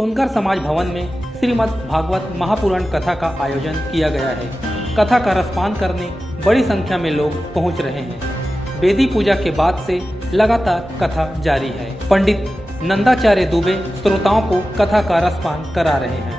सोनकर समाज भवन में श्रीमद् भागवत महापुराण कथा का आयोजन किया गया है। कथा का रसपान करने बड़ी संख्या में लोग पहुंच रहे हैं। वेदी पूजा के बाद से लगातार कथा जारी है। पंडित नंदाचार्य दुबे श्रोताओं को कथा का रसपान करा रहे हैं।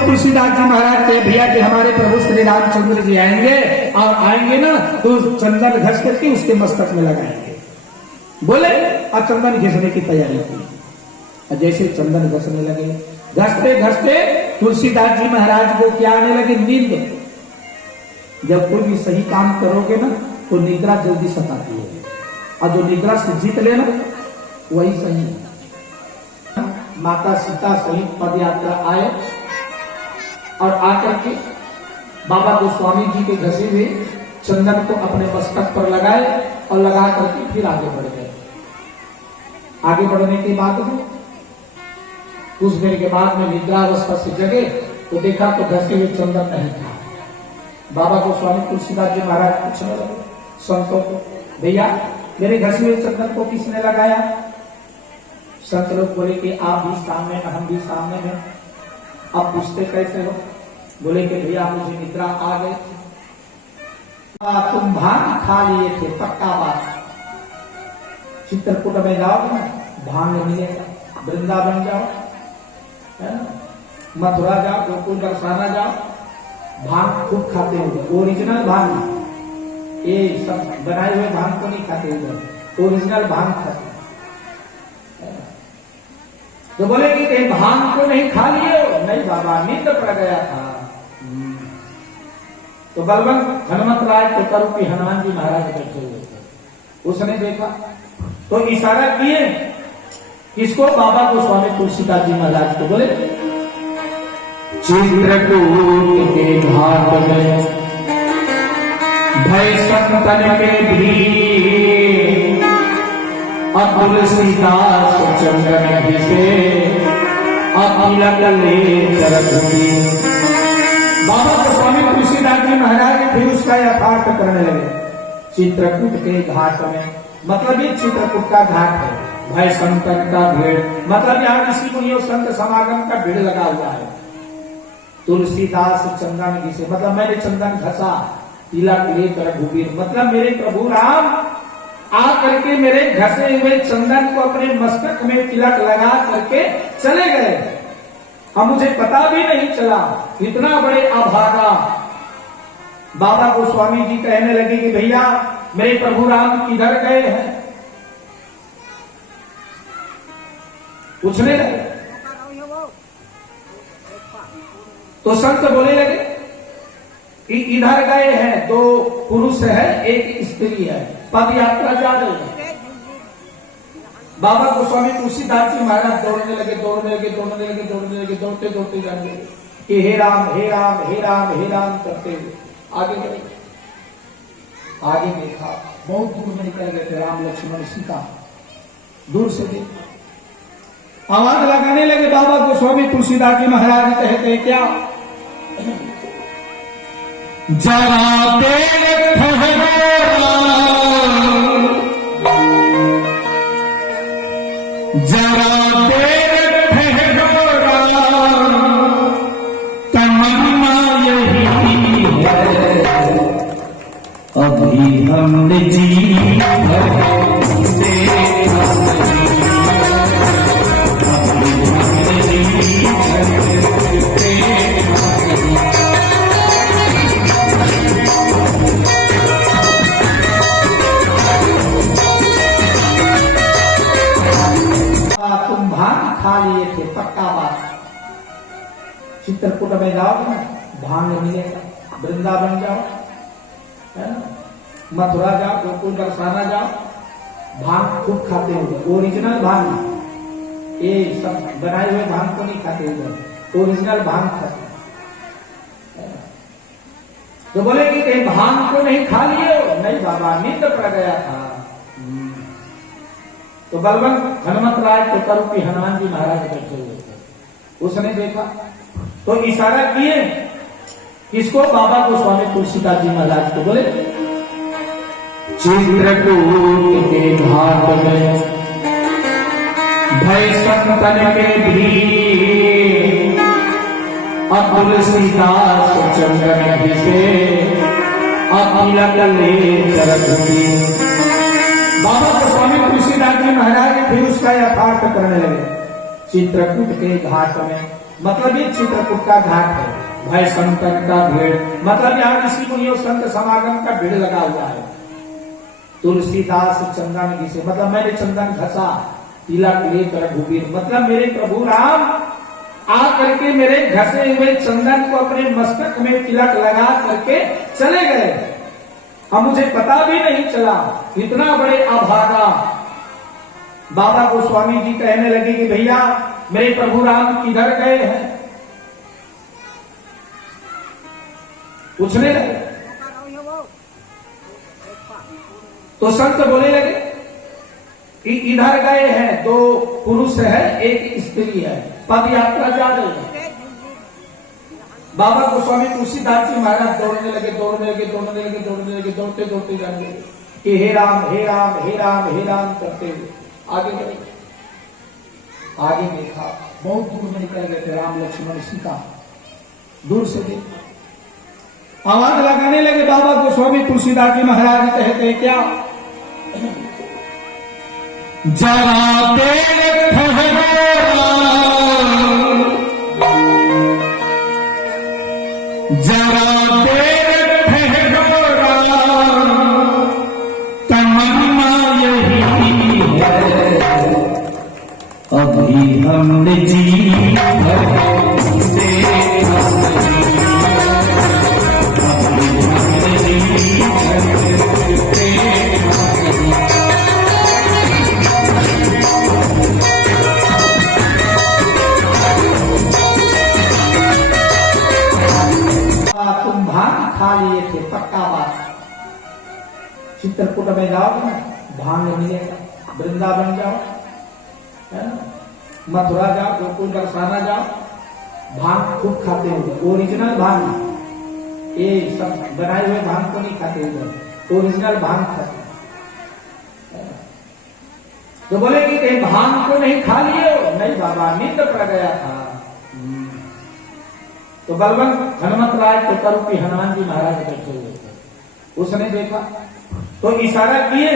तुलसीदास जी महाराज के भैया कि हमारे प्रभु श्री रामचंद्र जी आएंगे और आएंगे ना तो चंदन घस करके उसके मस्तक में लगाएंगे। बोले और चंदन घिसने की तैयारी की। और जैसे चंदन घसने लगे, घसते घसते तुलसीदास जी महाराज को क्या आने लगे? नींद। जब कोई भी सही काम करोगे ना तो निद्रा जल्दी सताती है, और जो निद्रा से जीत लेना वही सही है। माता सीता सहित पद यात्रा आए और आकर के बाबा गोस्वामी जी के घसे हुए चंदन को अपने मस्तक पर लगाए और लगा करके फिर आगे बढ़ गए। आगे बढ़ने के बाद कुछ देर के बाद में निद्रावस्था से जगे तो देखा तो घसे हुए चंदन नहीं था। बाबा गोस्वामी तुलसीदास जी महाराज पूछने लगे संतों को, भैया मेरे घसे हुए चंदन को किसने लगाया? संत लोग बोले कि आप भी सामने, हम भी सामने हैं। अब पूछते कैसे हो? बोले कि भैया मुझे निद्रा आ गई, तुम भांग खा लिए थे, पक्का बात। चित्रकूट में जाओ ना भांग मिलेगा, वृंदावन जाओ, है ना, मथुरा जाओ, गोकुल बरसाना जाओ, भांग खूब खाते होंगे। ओरिजिनल भांग, ये सब बनाए हुए भांग को नहीं खाते होंगे, ओरिजिनल भांग खाते। तो बोले कि भांग को नहीं खा लिए हो? नहीं बाबा, नींद पड़ गया था। तो बलवंत हनुमत राय टोकरूपी हनुमान जी महाराज बैठे हुए थे। उसने देखा तो इशारा किए किसको? बाबा गोस्वामी तुलसीदास जी महाराज को। बोले चित्रकूट के घाट में भय संतन के भीड़, तुलसीदास चंदन घिसे बाबा गोस्वामी तुलसीदास जी महाराज फिर उसका यथार्थ करने लगे। चित्रकूट के घाट में, मतलब ये चित्रकूट का घाट है। भय संतन का भीड़, मतलब यहाँ ऋषि मुनियों संत समागम का भीड़ लगा हुआ है। तुलसीदास चंदन घिसे, मतलब मैंने चंदन घसा, तिलक लेकर रघुवीर, मतलब मेरे प्रभु राम आ करके मेरे घसे हुए चंदन को अपने मस्तक में तिलक लगा करके चले गए। अब मुझे पता भी नहीं चला, इतना बड़े अभागा। बाबा गोस्वामी जी कहने लगे कि भैया मेरे प्रभु राम किधर गए हैं? पूछने लगे तो संत बोले लगे कि इधर गए हैं, 2 पुरुष है, 1 स्त्री है, पद यात्रा जा रही है। बाबा गोस्वामी तुलसीदास जी महाराज दौड़ने लगे, दौड़ते दौड़ते जाने लगे कि हे राम हे राम हे राम हे राम करते हुए आगे बढ़े। आगे देखा बहुत दूर में निकल गए थे राम लक्ष्मण सीता। दूर से देखा, आवाज लगाने लगे बाबा गोस्वामी तुलसीदास जी महाराज कहते क्या जरा देर ठहरो, जरा देर ठहरो, तमन्ना यही है अभी हमने जी तुम भांग खा लिए थे, पक्का बात। चित्रकूट में जाओ ना, भांग मिलेगा। वृंदावन जाओ, है ना, मथुरा जाओ, गोकुल बरसाना जाओ, भांग खूब खाते होंगे। ओरिजिनल भांग, ये सब बनाए हुए भांग को नहीं खाते होंगे, ओरिजिनल भांग खाते। तो बोले कि भांग को नहीं खा लिए हो? नहीं बाबा, नींद पड़ गया था। तो बलवंत हनुमत राय तो करूपी हनुमान जी महाराज बैठे हुए थे, उसने देखा तो इशारा किए किसको? बाबा को, स्वामी तुलसीदास जी महाराज को। बोले चित्रकूट के घाट में भय संतन के भीड़, तुलसीदास चंदन घिसे अखिल ले चरखी। बाबा को स्वामी तुलसीदास जी महाराज फिर उसका यथार्थ करने लगे। चित्रकूट के घाट में, मतलब ये चित्रकूट का घाट है। भय संतन का भीड़, मतलब यहाँ ऋषि मुनियों संत समागम का भीड़ लगा हुआ है। तुलसीदास चंदन घिसे, मतलब मैंने चंदन घसा, तिलक लेकर रघुबीर, मतलब मेरे प्रभु राम आ करके मेरे घसे हुए चंदन को अपने मस्तक में तिलक लगा करके चले गए। अब मुझे पता भी नहीं चला, इतना बड़े अभागा। बाबा को स्वामी जी कहने लगे कि भैया मेरे प्रभु राम किधर गए हैं? पूछने लगे तो संत बोले लगे कि इधर गए हैं, 2 पुरुष है, 1 स्त्री है, पद यात्रा जा रही है। बाबा गोस्वामी तुलसीदास जी महाराज दौड़ने लगे, दौड़ते दौड़ते जाने लगे कि हे राम हे राम हे राम हे राम करते हुए आगे गए। आगे देखा, बहुत दूर में निकल गए थे राम लक्ष्मण सीता। दूर से देखा, आवाज लगाने लगे बाबा गोस्वामी तुलसीदास जी महाराज। कहते क्या? जरा देर ठहरो, जरा देर ठहरो, तमन्ना यही है अभी हमने जी खा लिए थे, पक्का बात। चित्रकूट में जाओ ना, भांग मिलेगा। वृंदावन जाओ, है ना, मथुरा जाओ, गोकुल बरसाना जाओ, भांग खूब खाते होंगे। ओरिजिनल भांग, ये सब बनाए हुए भांग को नहीं खाते होंगे, ओरिजिनल भांग खाते। तो बोले कि भांग को नहीं खा लिए हो? नहीं बाबा, नींद पड़ गया था। तो बलवंत हनुमत राय तो करूपी हनुमान जी महाराज बैठे हुए थे, उसने देखा तो इशारा किए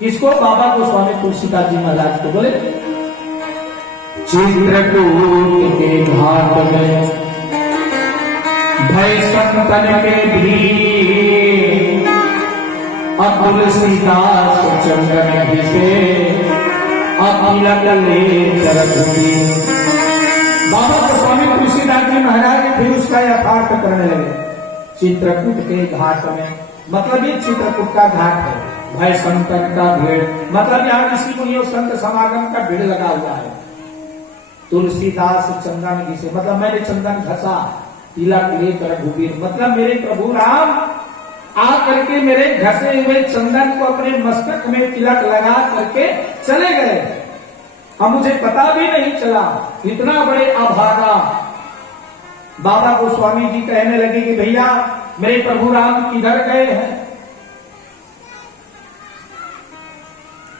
किसको? बाबा को, स्वामी तुलसीदास जी महाराज को। बोले चित्रकूट के घाट में भय संतन के भीड़, तुलसीदास चंदन घिसे अखिल ले चरखी। बाबा को स्वामी तुलसीदास जी महाराज फिर उसका यथार्थ करने लगे। चित्रकूट के घाट में, मतलब ये चित्रकूट का घाट है। भय संतन का भीड़, मतलब यहाँ ऋषि मुनियों संत समागम का भीड़ लगा हुआ है। तुलसीदास चंदन घिसे, मतलब मैंने चंदन घसा, तिलक लेकर रघुबीर, मतलब मेरे प्रभु राम आ करके मेरे घसे हुए चंदन को अपने मस्तक में तिलक लगा करके चले गए। अब मुझे पता भी नहीं चला, इतना बड़े अभागा। बाबा को स्वामी जी कहने लगे कि भैया मेरे प्रभु राम किधर गए हैं?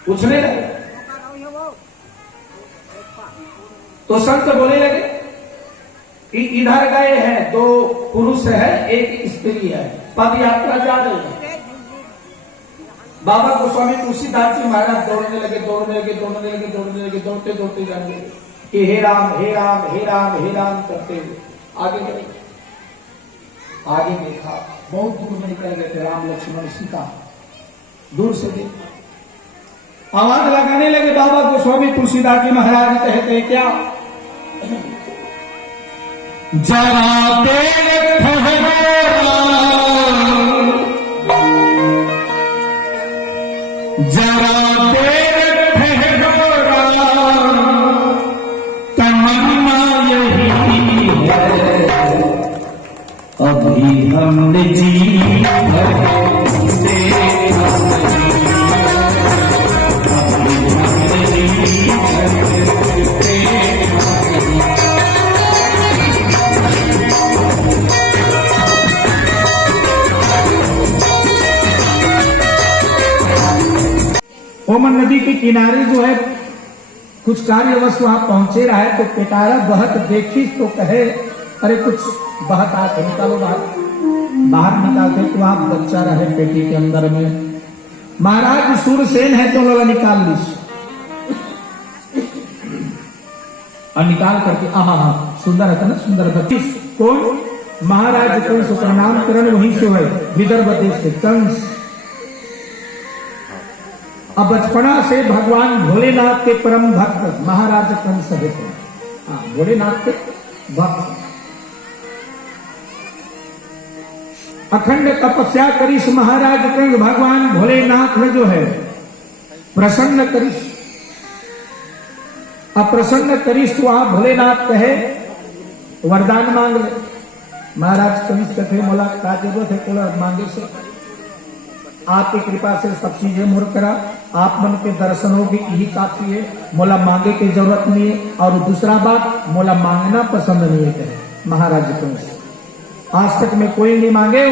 पूछने लगे। तो संत बोले लगे कि इधर गए हैं, 2 पुरुष है, 1 स्त्री है, पद यात्रा जा रही है। बाबा गोस्वामी तुलसीदास जी महाराज दौड़ने लगे, दौड़ते दौड़ते जाने लगे कि हे राम हे राम हे राम हे राम करते हुए आगे बढ़े। आगे देखा, बहुत दूर में निकल गए थे राम लक्ष्मण सीता। दूर से देखा, आवाज लगाने लगे बाबा गोस्वामी तुलसीदास जी महाराज, कहते क्या? जरा देर ठहरो, जरा देर ठहरो, तमन्ना यही है, अभी हमने जी ओमन नदी के किनारे जो है कुछ कार्यवश वहां पहुंचे रहा है, तो पिटारा बहत देखी तो कहे अरे कुछ बहत आते निकालो बाहर निकालते तो वहां बच्चा रहे पेटी के अंदर में। महाराज सूरसेन है तो लोग निकाल ली और निकाल करके हाँ सुंदर है ना, सुंदर बच्ची कौन? महाराज कंस का नामकरण वहीं से है, विदर्भ देश से कंस। अब बचपना से भगवान भोलेनाथ के परम भक्त महाराज कंस है, भोलेनाथ के भक्त। अखंड तपस्या करिस महाराज कंस, भगवान भोलेनाथ ने जो है प्रसन्न करिस। अप्रसन्न करिस तो आप भोलेनाथ कहे वरदान मांग ले। महाराज कंस कथे मोला का जरूरत है, कोला मांगे से आपकी कृपा से सब चीजें मुर करा, आप मन के दर्शन होगी यही काफी है, मोला मांगे की जरूरत नहीं है। और दूसरा बात, मोला मांगना पसंद नहीं है कहे महाराज कंस। आज तक में कोई नहीं मांगे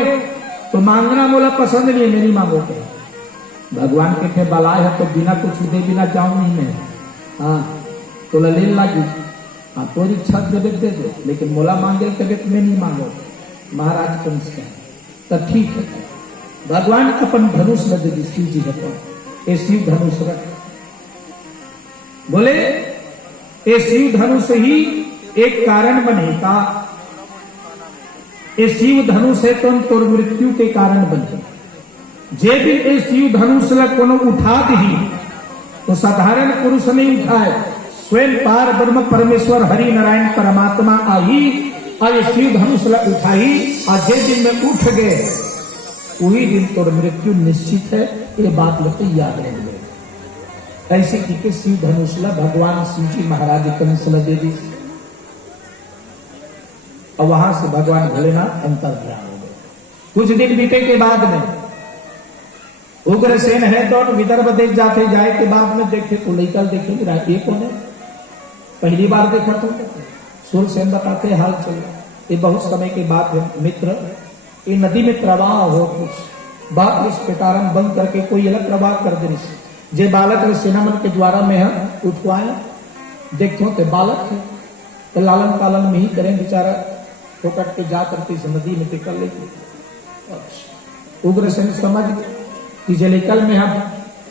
तो मांगना मोला पसंद नहीं है, नहीं मांगो कहे। भगवान के थे बलाय है तो बिना कुछ दे बिना जाऊं नहीं मैं, हाँ तो ले लागी, हाँ कोई इच्छा दे दो, लेकिन मोला मांगे तबियत में नहीं मांगो। महाराज कंस का तो ठीक है, भगवान अपन धनुष न दे शिव जी का, ये शिव धनुष रख। बोले ये शिव धनुष ही एक कारण बनेगा, ये शिव धनुष है तो तोर मृत्यु के कारण बने। जे भी ये शिव धनुष ला कोनो उठा दी तो साधारण पुरुष नहीं उठाए, स्वयं पार ब्रह्म परमेश्वर हरि नारायण परमात्मा आई और ये शिव धनुष ला उठाई, और जे दिन में उठ गए वही दिन तोर मृत्यु निश्चित है, ये बात लेते याद रहेंगे। ऐसे की शिव धनुष ला भगवान शिव जी महाराज कंस ला दे दी, और वहां से भगवान भोलेनाथ अंतर्ध्यान हो गए। कुछ दिन बीते के बाद में उग्रसेन है तो विदर्भ देख जाते, जाए के बाद में देखे तो लेकर देखेंगे ये कौन है, पहली बार देखा तो सूरसेन बताते हाल चल। ये बहुत समय के बाद है मित्र, ये नदी में प्रवाह हो कुछ बात इस पिटारम बंद करके कोई अलग प्रवाह कर दे, जे बालक सेनामन के द्वारा में हम उठवाए देखो तो बालक है तो लालन पालन में ही करें, बेचारा फोकट के जा करके इस नदी में निकल लेगी। उग्रसेन समझ कि जलेकल में हम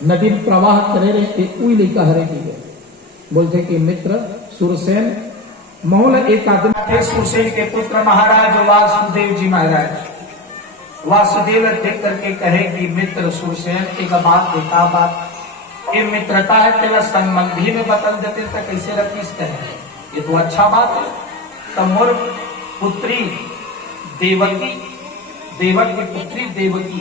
नदी में प्रवाह करे रहे उई लेकर हरे की गए। बोलते कि मित्र सूरसेन मोल एक आदमी थे, सूरसेन के पुत्र महाराज वासुदेव जी महाराज। वासुदेव देख करके कहे कि मित्र सूरसेन एक बात देखा, बात ये मित्रता है तेरा संबंधी में बदल देते तो कैसे रखीस कहे, ये तो अच्छा बात है। तमोर पुत्री देवकी, देवक की पुत्री देवकी